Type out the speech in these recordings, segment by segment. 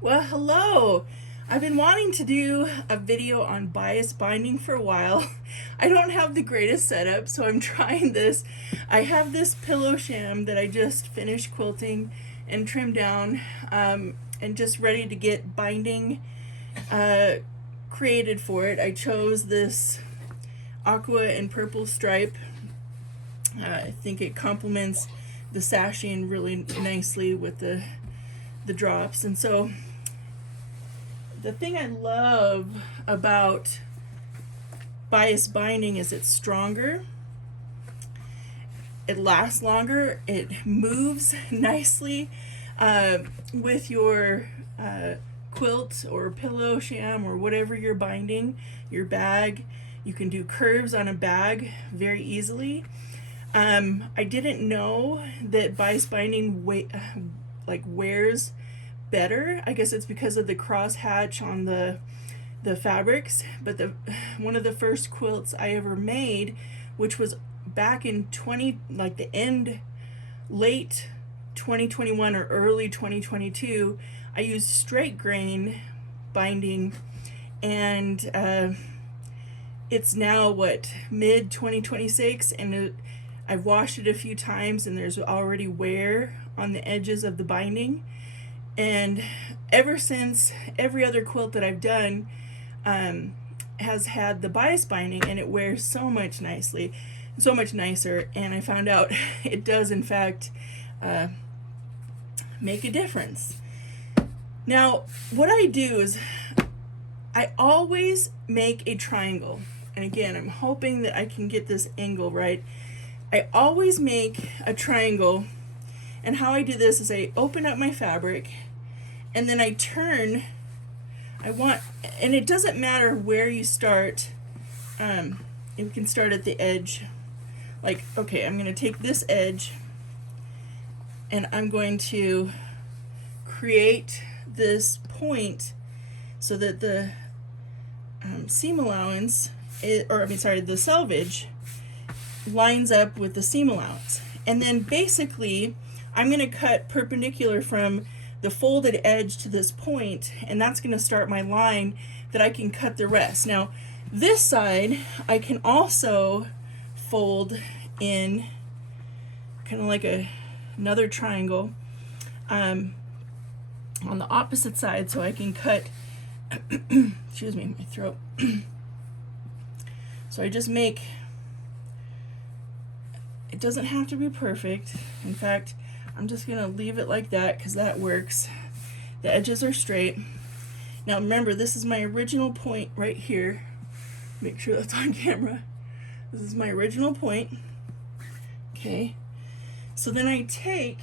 Well, hello. I've been wanting to do a video on bias binding for a while. I don't have the greatest setup, so I'm trying this. I have this pillow sham that I just finished quilting and trimmed down, and just ready to get binding uh, created for it. I chose this aqua and purple stripe. I think it complements the sashing really nicely with the drops, and so the thing I love about bias binding is it's stronger, it lasts longer, it moves nicely with your quilt or pillow sham or whatever you're binding, your bag. You can do curves on a bag very easily. I didn't know that bias binding wears better. I guess it's because of the cross hatch on the fabrics, but the one of the first quilts I ever made, which was back in late 2021 or early 2022, I used straight grain binding, and it's now mid 2026, and I've washed it a few times and there's already wear on the edges of the binding. And ever since, every other quilt that I've done has had the bias binding, and it wears so much nicer. And I found out it does in fact make a difference. Now, what I do is I always make a triangle. And again, I'm hoping that I can get this angle right. I always make a triangle, and how I do this is I open up my fabric, and then I turn. And it doesn't matter where you start. You can start at the edge. Like, okay, I'm going to take this edge, and I'm going to create this point so that the seam allowance, the selvage lines up with the seam allowance. And then basically, I'm going to cut perpendicular from the folded edge to this point, and that's going to start my line that I can cut the rest. Now, this side, I can also fold in kind of like another triangle on the opposite side, so I can cut, excuse me, my throat. So I just make, it doesn't have to be perfect. In fact, I'm just going to leave it like that because that works. The edges are straight. Now remember, this is my original point right here. Make sure that's on camera. This is my original point. Okay. So then I take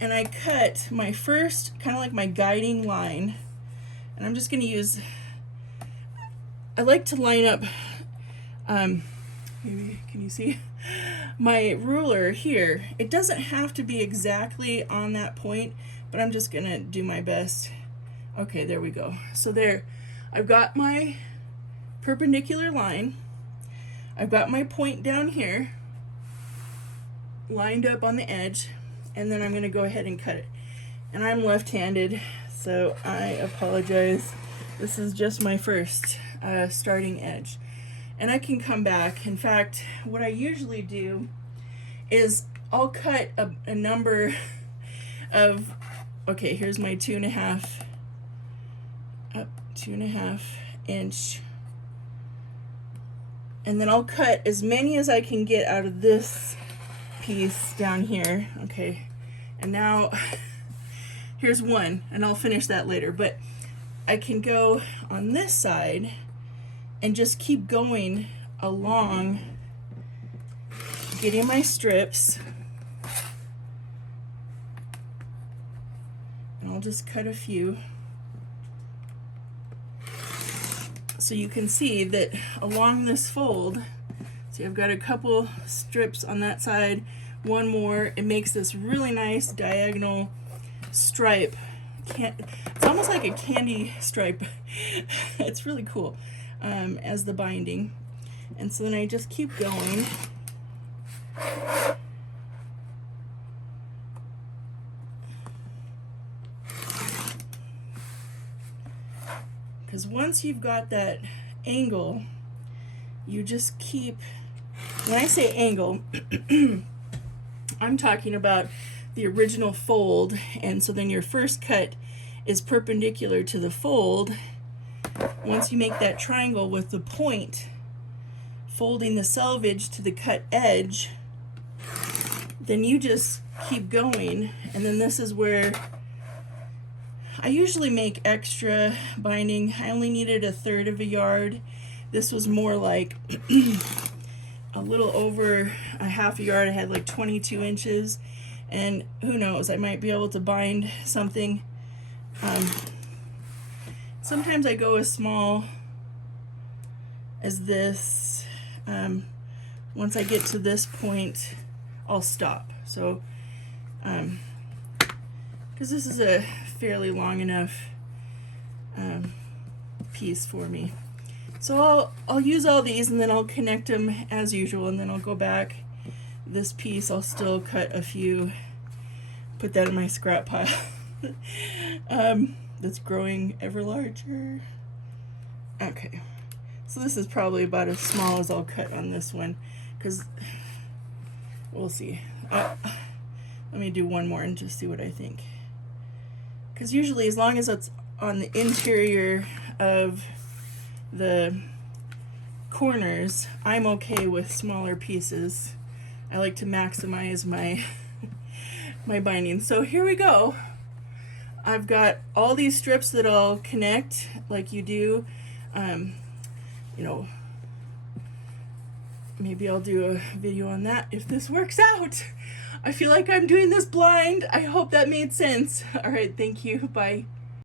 and I cut my first, kind of like my guiding line. And I'm just going to use, I like to line up, maybe, can you see? My ruler here. It doesn't have to be exactly on that point, but I'm just gonna do my best. Okay, there we go. So there, I've got my perpendicular line. I've got my point down here, lined up on the edge, and then I'm gonna go ahead and cut it. And I'm left-handed, so I apologize. This is just my first starting edge. And I can come back. In fact, what I usually do is I'll cut a number of, okay, here's my 2.5 inch. And then I'll cut as many as I can get out of this piece down here. Okay, and now here's one, and I'll finish that later. But I can go on this side and just keep going along, getting my strips. And I'll just cut a few. So you can see that along this fold, see, I've got a couple strips on that side, one more. It makes this really nice diagonal stripe. It's almost like a candy stripe. It's really cool. As the binding. And so then I just keep going. because once you've got that angle, you just keep, when I say angle, I'm talking about the original fold, and so then your first cut is perpendicular to the fold. Once you make that triangle with the point folding the selvage to the cut edge, then you just keep going, and then this is where I usually make extra binding. I only needed 1/3 of a yard. This was more like a little over a half a yard. I had like 22 inches, and who knows, I might be able to bind something. Sometimes I go as small as this. Once I get to this point, I'll stop. So, because this is a fairly long enough piece for me. So I'll use all these, and then I'll connect them as usual, and then I'll go back. This piece I'll still cut a few, put that in my scrap pile. That's growing ever larger. Okay, so this is probably about as small as I'll cut on this one, because we'll see. Let me do one more and just see what I think. Because usually, as long as it's on the interior of the corners, I'm okay with smaller pieces. I like to maximize my my binding. So here we go. I've got all these strips that I'll connect like you do. You know, maybe I'll do a video on that if this works out. I feel like I'm doing this blind. I hope that made sense. All right, thank you. Bye.